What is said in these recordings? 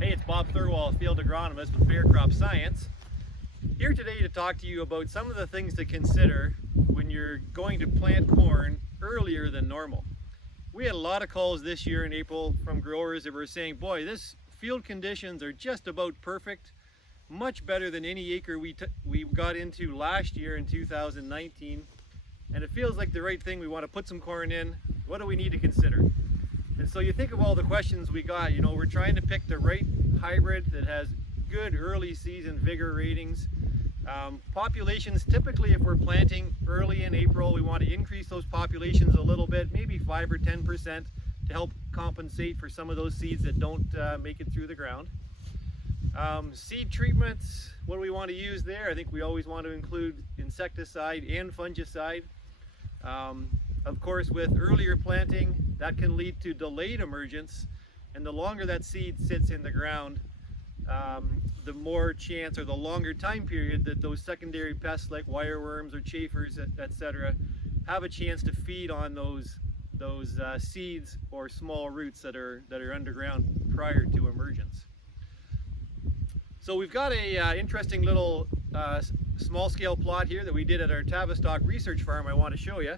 Hey, it's Bob Thirlwall, Field Agronomist with Bayer Crop Science. Here today to talk to you about some of the things to consider when you're going to plant corn earlier than normal. We had a lot of calls this year in April from growers that were saying, boy, this field conditions are just about perfect, much better than any acre we got into last year in 2019, and it feels like the right thing. We want to put some corn in. What do we need to consider? And so you think of all the questions we got. You know, we're trying to pick the right hybrid that has good early season vigor ratings. Populations, typically if we're planting early in April, we want to increase those populations a little bit, maybe 5 or 10%, to help compensate for some of those seeds that don't make it through the ground. Seed treatments, what do we want to use there? I think we always want to include insecticide and fungicide. Of course, with earlier planting, that can lead to delayed emergence, and the longer that seed sits in the ground, the more chance, or the longer time period, that those secondary pests like wireworms or chafers, etc., have a chance to feed on those seeds or small roots that are underground prior to emergence. So we've got a interesting little small-scale plot here that we did at our Tavistock research farm I want to show you.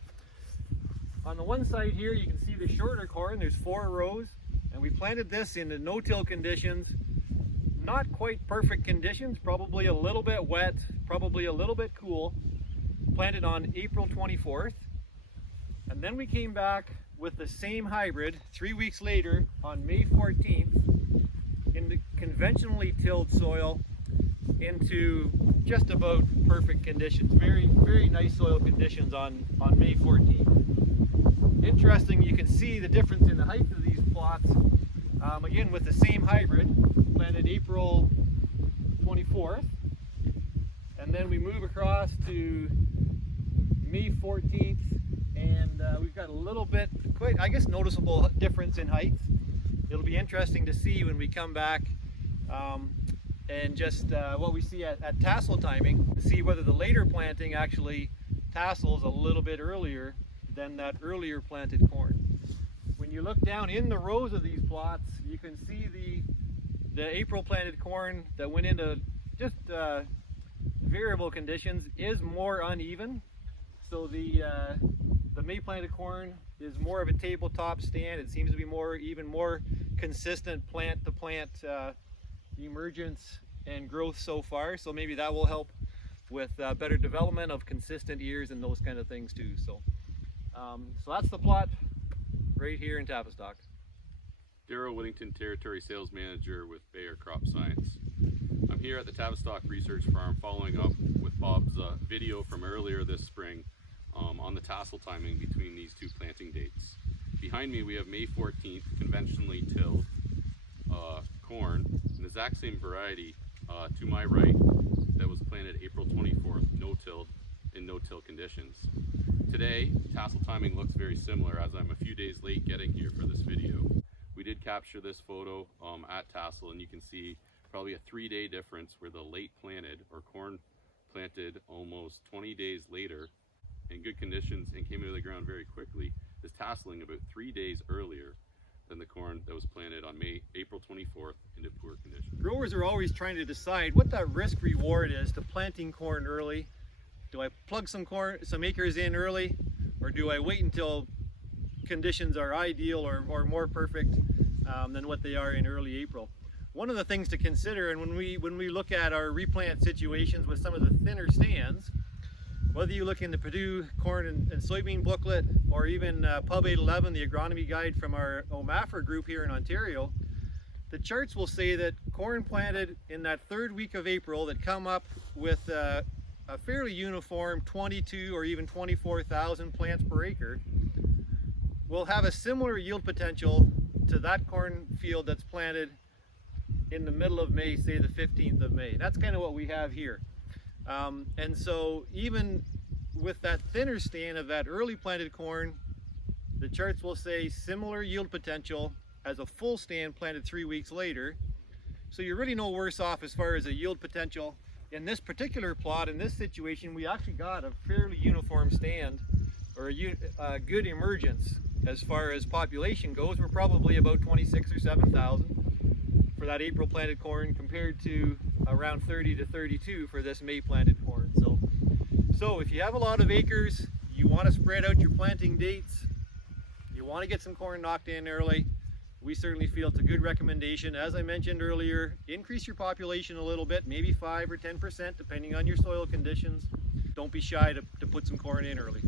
On the one side here, you can see the shorter corn. There's 4 rows, and we planted this in the no-till conditions. Not quite perfect conditions, probably a little bit wet, probably a little bit cool. Planted on April 24th. And then we came back with the same hybrid 3 weeks later on May 14th in the conventionally tilled soil into just about perfect conditions. Very, very nice soil conditions on May 14th. Interesting, you can see the difference in the height of these plots. Again, with the same hybrid, planted April 24th, and then we move across to May 14th, and we've got a little bit, quite, I guess, noticeable difference in height. It'll be interesting to see when we come back and just what we see at tassel timing, to see whether the later planting actually tassels a little bit earlier than that earlier planted corn. When you look down in the rows of these plots, you can see the April planted corn that went into just variable conditions is more uneven. So the May planted corn is more of a tabletop stand. It seems to be even more consistent plant to plant emergence and growth so far. So maybe that will help with better development of consistent ears and those kind of things too. So that's the plot right here in Tavistock. Darryl Whittington, Territory Sales Manager with Bayer Crop Science. I'm here at the Tavistock Research Farm following up with Bob's video from earlier this spring on the tassel timing between these 2 planting dates. Behind me we have May 14th conventionally tilled corn, the exact same variety to my right that was planted April 24th, no-tilled in no-till conditions. Today, tassel timing looks very similar, as I'm a few days late getting here for this video. We did capture this photo at tassel, and you can see probably a 3-day difference where the late planted, or corn planted almost 20 days later in good conditions and came into the ground very quickly, is tasseling about 3 days earlier than the corn that was planted on April 24th into poor conditions. Growers are always trying to decide what that risk reward is to planting corn early. Do I plug some acres in early, or do I wait until conditions are ideal or more perfect than what they are in early April? One of the things to consider, and when we look at our replant situations with some of the thinner stands, whether you look in the Purdue corn and soybean booklet, or even Pub 811, the agronomy guide from our OMAFR group here in Ontario, the charts will say that corn planted in that 3rd week of April that come up with a fairly uniform 22 or even 24,000 plants per acre will have a similar yield potential to that corn field that's planted in the middle of May, say the 15th of May. That's kind of what we have here. And so even with that thinner stand of that early planted corn, the charts will say similar yield potential as a full stand planted 3 weeks later. So you're really no worse off as far as a yield potential. In this particular plot, in this situation, we actually got a fairly uniform stand, or a good emergence as far as population goes. We're probably about 26 or 7,000 for for that April planted corn compared to around 30 to 32 for this May planted corn. So if you have a lot of acres, you want to spread out your planting dates, you want to get some corn knocked in early, we certainly feel it's a good recommendation. As I mentioned earlier, increase your population a little bit, maybe 5 or 10% depending on your soil conditions. Don't be shy to put some corn in early.